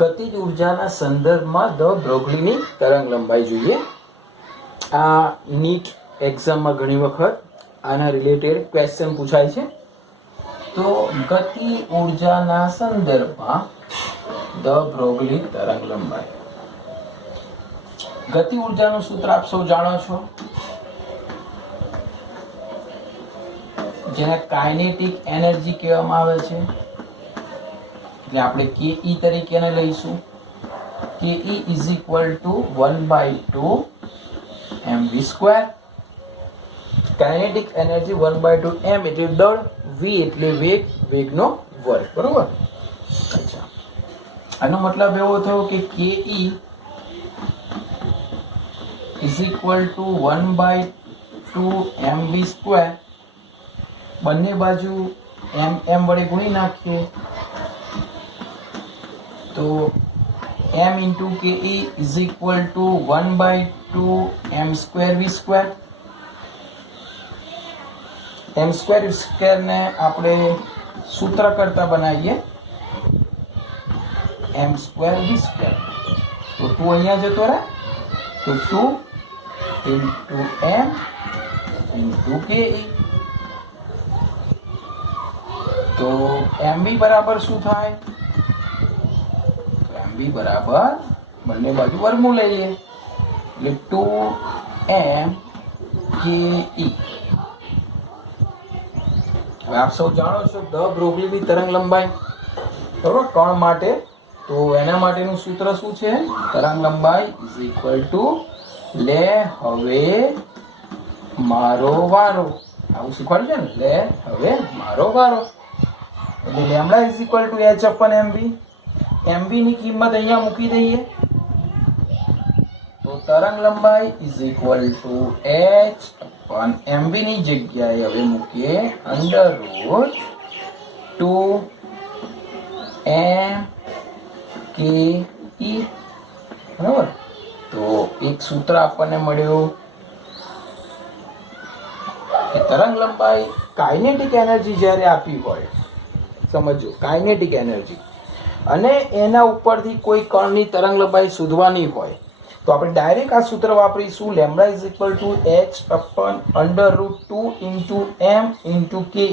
ગતિજ ઉર્જાના સંદર્ભમાં ધ બ્રોગલીની તરંગ લંબાઈ જોઈએ. આ નીટ એક્ઝામમાં ઘણી વખત આના રિલેટેડ ક્વેશ્ચન પૂછાય છે. તો ગતિ ઉર્જાના સંદર્ભમાં ધ બ્રોગલી તરંગ લંબાઈ. ગતિ ઉર્જાનું સૂત્ર આપ સૌ જાણો છો, જેને કાઇનેટિક એનર્જી કહેવામાં આવે છે. એટલે આપણે કે તરીકે લઈશું. કે is equal two 1/2 mv². Kinetic energy 1/2 m એટલે દળ, v એટલે વેગ, વેગનો વર્ગ. બરોબર. અચ્છા, આનો મતલબ એવો થયો કે કે ઇઝ ઇક્વલ ટુ 1/2 mv². બંને બાજુ m વડે ગુણી નાખીએ તો m into ke is equal to 1/2 m²v². m²v² ને આપણે સૂત્ર કરતા બનાવીએ m²v². તો 2 અહીંયા જતો રહે તો 2 into m into ke. તો mv બરાબર શું થાય? mv બરાબર બંને બાજુ વર્ગમૂળ લઈ લઈએ એટલે 2m ke. હવે આપ સૌ જાણો છો ધ બ્રોગલીની તરંગ લંબાઈ, બરોબર, કણ માટે. તો એના માટેનું સૂત્ર શું છે? તરંગ લંબાઈ ઇઝ ઇક્વલ ટુ લે હવે મારો વારો. આવું શીખવાડ્યું છે ને, લે હવે મારો વારો. એટલે lambda is equal two h/mv. mv ની કિંમત અહીંયા મૂકી દઈએ તો તરંગ લંબાઈ ઇઝ ઇક્વલ ટુ h/mv ની જગ્યાએ હવે મૂકીએ √2m ke. બરાબર. તો એક સૂત્ર આપણને મળ્યું કે તરંગ લંબાઈ કાઇનેટિક એનર્જી જ્યારે આપી હોય, સમજો કાઇનેટિક એનર્જી, અને એના ઉપરથી કોઈ કણની તરંગ લંબાઈ શોધવાની હોય તો આપણે ડાયરેક્ટ આ સૂત્ર વાપરીશું. Lambda is equal two h/√2 into m into કે.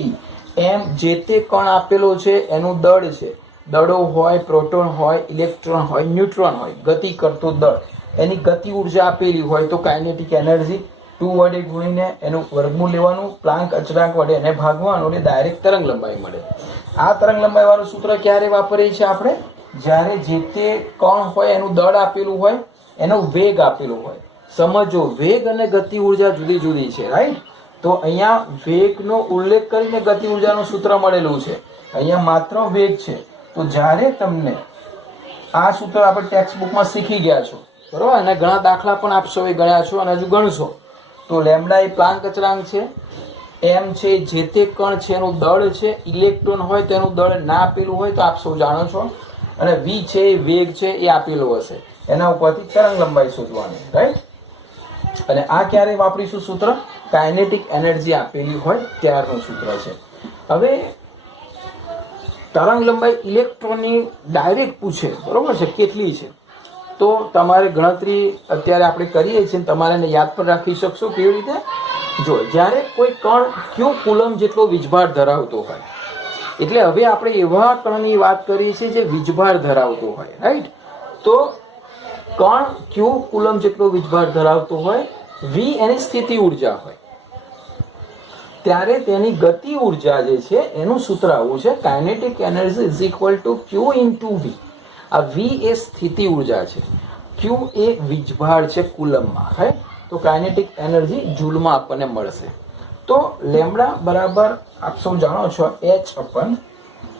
એમ જે તે કણ આપેલો છે એનું દળ છે. દળો હોય, પ્રોટોન હોય, ઇલેક્ટ્રોન હોય, ન્યુટ્રોન હોય, ગતિ કરતો દળ, એની ગતિ ઉર્જા આપેલી હોય તો કાઇનેટિક એનર્જી 2 વડે ગુણીને એનું વર્ગમૂળ લેવાનું, પ્લાન્ક અચળાંક વડે એને ભાગવાનું એટલે ડાયરેક્ટ તરંગ લંબાઈ મળે. આ તરંગ લંબાઈ વાળું સૂત્ર ક્યારે વાપરીએ છીએ આપણે? જ્યારે જે તે કણ હોય એનું દળ આપેલું હોય, એનો વેગ આપેલો હોય. સમજો વેગ અને ગતિ ઉર્જા જુદી જુદી છે, રાઈટ? તો અહીંયા વેગનો ઉલ્લેખ કરીને ગતિ ઉર્જાનું સૂત્ર મળેલું છે, અહીંયા માત્ર વેગ છે. તો જ્યારે તમને આ સૂત્ર આપણે ટેક્સ્ટ બુકમાં શીખી ગયા છો, બરોબર, અને ઘણા દાખલા પણ આપ સૌએ ગણ્યા છો અને હજુ ગણશો. તો લેમ્ડા એ પ્લાન્ક અચળાંક છે, એમ છે જે તે કણ છે એનું દળ છે, ઇલેક્ટ્રોન હોય તો એનું દળ ના આપેલું હોય તો આપ સૌ જાણો છો, અને વી છે એ વેગ છે એ આપેલો હશે. એના ઉપરથી તરંગ લંબાઈ શોધવાની, રાઈટ? અને આ ક્યારે વાપરીશું સૂત્ર? કાઇનેટિક એનર્જી આપેલી હોય ત્યારનું સૂત્ર છે. હવે તરંગ લંબાઈ ઇલેક્ટ્રોનની ડાયરેક્ટ પૂછે, બરોબર છે, કેટલી છે? તો તમારે ગણતરી અત્યારે આપણે કરીએ છીએ, તમારે એને યાદ પણ રાખી શકશો. કેવી રીતે? જો જ્યારે કોઈ કણ ક્યુ કુલમ જેટલો વીજભાર ધરાવતો હોય, એટલે હવે આપણે એવા કણની વાત કરીએ છીએ જે વીજભાર ધરાવતો હોય, રાઈટ? તો કણ ક્યુ કુલમ જેટલો વીજભાર ધરાવતો હોય, વી એની સ્થિતિ ઉર્જા હોય, ત્યારે તેની ગતિ ઉર્જા જે છે એનું સૂત્ર આવું છે, kinetic energy is equal to Q into V. આ વી એ સ્થિતિ ઉર્જા છે, ક્યુ એ વીજભાર છે કુલમમાં, રાઈટ? તો કાઇનેટિક એનર્જી જૂલમાં આપણને મળશે. તો લેમ્ડા બરાબર આપ સૌ જાણો છો h/,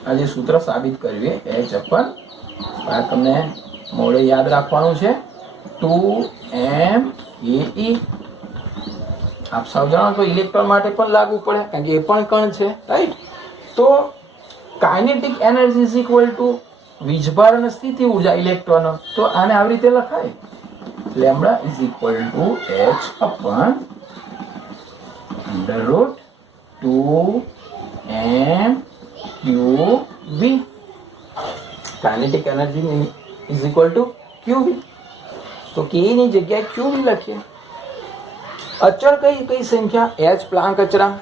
આ જે સૂત્ર સાબિત કરીએ h/, આ તમને મોડે યાદ રાખવાનું છે, 2m ke. આપ સૌ જાણો તો ઇલેક્ટ્રોન માટે પણ લાગુ પડે, કારણ કે એ પણ કણ છે, રાઈટ? તો kinetic energy is equal two વીજભાર અને સ્થિતિ ઉર્જા ઇલેક્ટ્રોન. તો આને આવી રીતે લખાય, lambda is equal two h/√2m QV. Kinetic energy is equal two QV. તો K ની જગ્યાએ QV લખીએ. અચળ કઈ સંખ્યા? H પ્લાન્ક અચળાંક.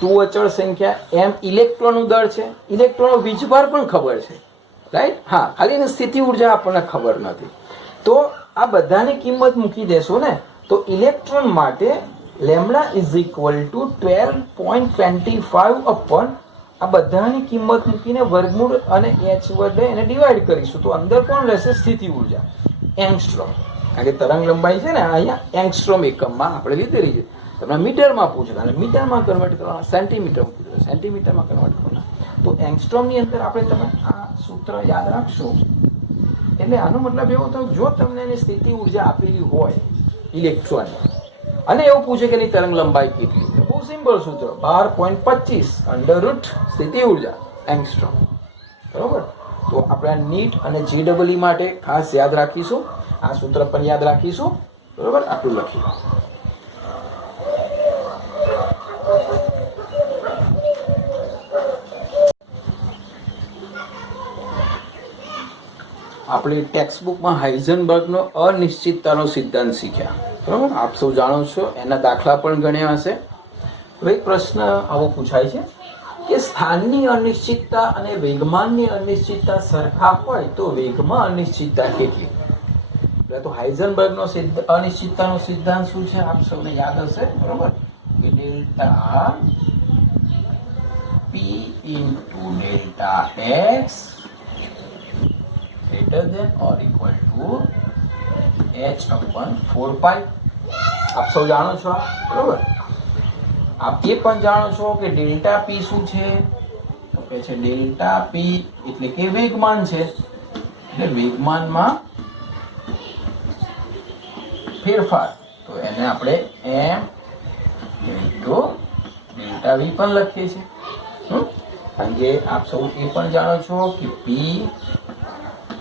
2 અચળ સંખ્યા. M ઇલેક્ટ્રોનનું દળ છે. ઇલેક્ટ્રોનનો વીજભાર પણ ખબર છે, રાઈટ? હા, ખાલી એની સ્થિતિ ઉર્જા આપણને ખબર નથી. તો આ બધાની કિંમત મૂકી દેશો ને, તો ઇલેક્ટ્રોન માટે lambda is equal two 12.25 upon આ બધાની કિંમત મૂકીને વર્ગમૂળ અને h વડે એને ડિવાઈડ કરીશું. તો અંદર કોણ રહેશે? સ્થિતિ ઉર્જા, એંગસ્ટ્રોમ. કારણ કે તરંગ લંબાઈ છે ને અહીંયા એંગસ્ટ્રોમ એકમમાં આપણે લીધેલી છે. તમને મીટરમાં પૂછે, અને મીટરમાં કન્વર્ટ કરવાના, સેન્ટીમીટરમાં પૂછે, સેન્ટીમીટરમાં કન્વર્ટ કરવાના. તો એંગસ્ટ્રોમની અંદર આપણે તમે આ સૂત્ર યાદ રાખશો. એટલે આનો મતલબ એવો થયો, જો તમને એની સ્થિતિ ઉર્જા આપેલી હોય ઇલેક્ટ્રોન અને એવું પૂછે કે એની તરંગ લંબાઈ કેટલી, બહુ સિમ્પલ સૂત્ર, 12.25 અંડર રૂટ સ્થિતિ ઉર્જા એંગસ્ટ્રોમ. બરોબર? તો આપણે નીટ અને GEE માટે ખાસ યાદ રાખીશું, આ સૂત્ર પણ યાદ રાખીશું. બરોબર? આટલું લખીએ. આપણે ટેક્સ્ટબુકમાં હાઇઝનબર્ગનો અનિશ્ચિતતાનો સિદ્ધાંત શીખ્યા. બરાબર? આપ સૌ જાણો છો, એના દાખલા પણ ગણ્યા હશે. હવે એક પ્રશ્ન આવો પૂછાય છે કે સ્થાનની અનિશ્ચિતતા અને વેગમાનની અનિશ્ચિતતા સરખા હોય તો વેગમાં અનિશ્ચિતતા કેટલી? એટલે તો હાઇઝનબર્ગનો અનિશ્ચિતતાનો સિદ્ધાંત શું છે? આપ સૌને યાદ હશે. બરોબર? કે delta P into delta X greater than or equal to h upon 4 pi. આપ સૌ જાણો છો આ. બરોબર? આપ એ પણ જાણો છો કે ડેલ્ટા P શું છે? તો કે છે ડેલ્ટા P એટલે કે વેગમાન છે. એટલે વેગમાનમાં ફેરફાર, તો એને આપણે m ઇન્ટુ ડેલ્ટા V પણ લખીએ છીએ. કારણ કે આપ સૌ એ પણ જાણો છો કે P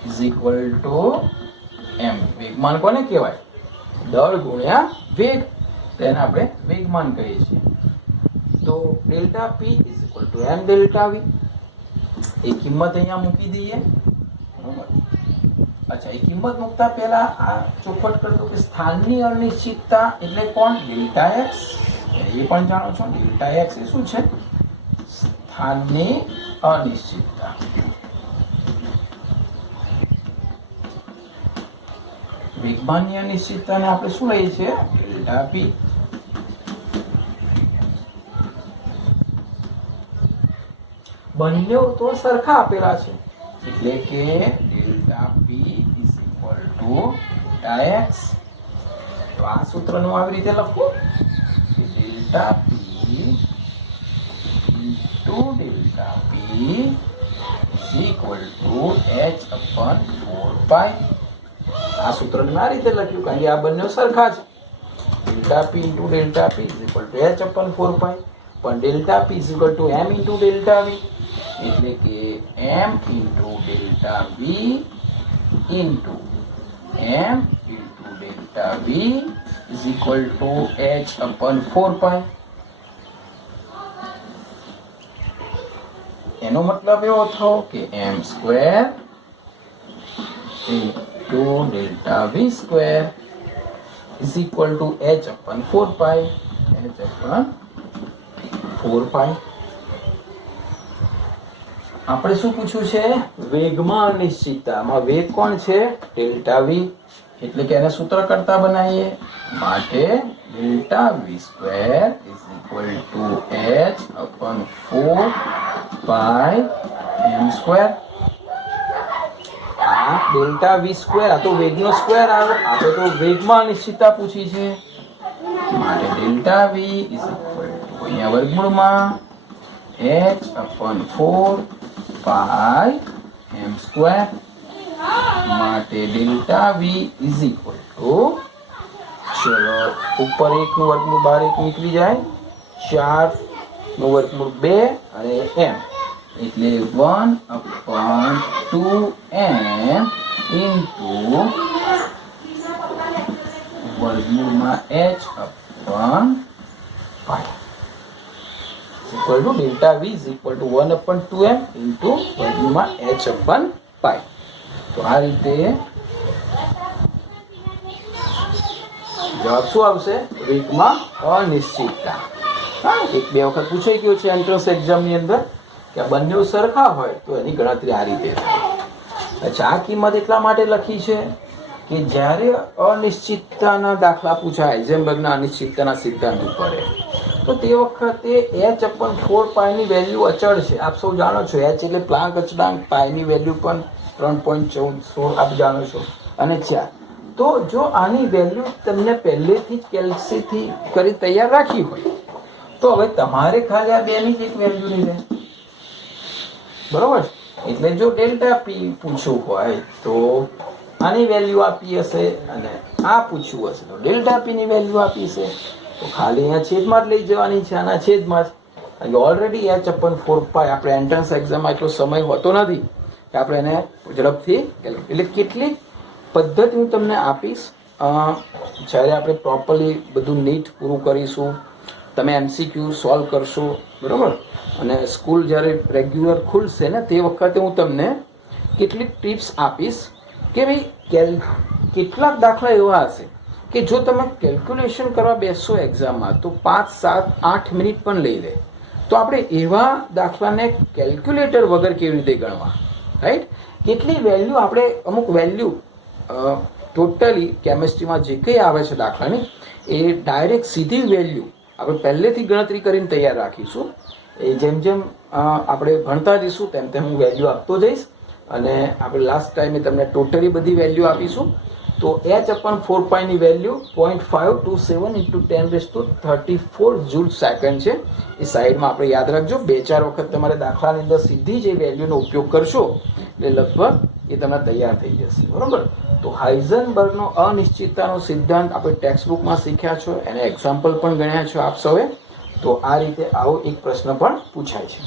is equal to m. વેગમાન કોને કહેવાય? દળ ગુણ્યા વેગ. તેને આપણે વેગમાન કહીએ છીએ. તો delta P is equal to m delta V. એ કિંમત અહીંયા મૂકી દઈએ. બરોબર? અચ્છા, એ કિંમત મૂકતા પહેલા આ ચોખવટ કરતો કે સ્થાનની અનિશ્ચિતતા એટલે કોણ? Delta x. એ પણ જાણો છો, ડેલ્ટા x એ શું છે? સ્થાનની અનિશ્ચિતતા. વેગમાનની અનિશ્ચિતતાને આપણે શું લઈએ છીએ? Delta P. બંને તો સરખા આપેલા છે, એટલે કે delta P is equal to delta x. તો આ સૂત્રનું આવી રીતે લખવું કે delta P into delta P is equal two h અપન 4 પાઈ. આ સૂત્રને આ રીતે લખ્યું કારણ કે આ બંને સરખા છે. Delta P into delta P is equal two h અપન 4 પાઈ. પણ delta P is equal two m into delta V, એટલે કે m into delta V into m into delta V is equal two h અપન 4 પાઈ. એનો મતલબ એવો થયો કે m square into delta V square is equal two h અપન 4 pi. h અપન 4 પાઈ. આપણે શું પૂછ્યું છે? વેગમાં અનિશ્ચિતતામાં વેગ કોણ છે? Delta V. એટલે કે એને સૂત્ર કરતા બનાવીએ. માટે delta V square is equal two h અપન 4 pi m square. આ ડેલ્ટા V સ્ક્વેર, આ તો વેગનો સ્ક્વેર આવે. આપણે તો વેગમાં અનિશ્ચિતતા પૂછી છે, માટે delta V is equal two અહીંયા વર્ગમૂળમાં h અપન 4 પાઈ m સ્ક્વેર. માટે delta V is equal two, ચલો ઉપર 1 નું વર્ગમૂળ બહાર 1 નીકળી જાય, 4 નું વર્ગમૂળ 2 અને m, એટલે 1 અપન 2m ઇન્ટુ વર્ગમૂળમાં h upon pi. Equal to delta V is equal to 1/2m into વેલ્યુમાં h/પાઈ. તો આ રીતે જવાબ શું આવશે? વેગમાં અનિશ્ચિતતા. હા, એક બે વખત પૂછાઈ ગયો છે એન્ટ્રન્સ એક્ઝામની અંદર કે આ બંને સરખા હોય તો એની ગણતરી આ રીતે થાય. અચ્છા, આ કિંમત એટલા માટે લખી છે કે જ્યારે અનિશ્ચિતતાના દાખલા પૂછાય, હાઇઝનબર્ગના અનિશ્ચિતતાના સિદ્ધાંત ઉપર, તો તે વખતે h/4 ની વેલ્યુ અચળ છે. આપ સૌ જાણો છો, h એટલે પ્લાન્ક અચળાંક, પાઈની વેલ્યુ પણ 3.14 આપ જાણો છો, અને 4. તો જો આની વેલ્યુ તમને પહેલેથી જ કેલ્સીથી કરી તૈયાર રાખી હોય તો હવે તમારે ખાલી આ બેની જ એક વેલ્યુ લઈ લે, બરોબર? એટલે જો ડેલ્ટા પી પૂછવું હોય તો આની વેલ્યુ આપી હશે, અને આ પૂછવું હશે તો ડેલ્ટા પી ની વેલ્યુ આપી છે. તો ખાલી અહીંયા છેદમાં જ લઈ જવાની છે, આના છેદમાં જ. કારણ કે ઓલરેડી h/4 આપણે એન્ટ્રન્સ એક્ઝામમાં એટલો સમય હોતો નથી કે આપણે એને ઝડપથી એટલે કેટલીક પદ્ધતિ હું તમને આપીશ જ્યારે આપણે પ્રોપરલી બધું નીટ પૂરું કરીશું, તમે MCQ સોલ્વ કરશો, બરાબર? અને સ્કૂલ જ્યારે રેગ્યુલર ખુલશે ને તે વખતે હું તમને કેટલીક ટિપ્સ આપીશ કે ભાઈ કેટલાક દાખલા એવા હશે કે જો તમે કેલ્ક્યુલેશન કરવા બેસશો એક્ઝામમાં તો 5, 7, 8 મિનિટ પણ લઈ લે. તો આપણે એવા દાખલાને કેલ્ક્યુલેટર વગર કેવી રીતે ગણવા, રાઈટ? કેટલી વેલ્યુ આપણે અમુક વેલ્યુ ટોટલી કેમેસ્ટ્રીમાં જે કંઈ આવે છે દાખલાની એ ડાયરેક્ટ સીધી વેલ્યુ આપણે પહેલેથી ગણતરી કરીને તૈયાર રાખીશું. એ જેમ જેમ આપણે ભણતા જઈશું તેમ તેમ હું વેલ્યુ આપતો જઈશ, અને આપણે લાસ્ટ ટાઈમે તમને ટોટલી બધી વેલ્યુ આપીશું. તો h/4 ની વેલ્યુ 0.527 × 10⁻34 જૂલ સેકન્ડ છે. એ સાઈડમાં આપણે યાદ રાખજો. 2-4 વખત તમારે દાખલાની અંદર સીધી જે વેલ્યુનો ઉપયોગ કરશો એટલે લગભગ એ તમને તૈયાર થઈ જશે, બરોબર? તો હાઇઝનબર્ગનો અનિશ્ચિતતાનો સિદ્ધાંત આપણે ટેક્સ્ટ બુકમાં શીખ્યા છો, એને એક્ઝામ્પલ પણ ગણ્યા છો આપ સૌએ. તો આ રીતે આવો એક પ્રશ્ન પણ પૂછાય છે.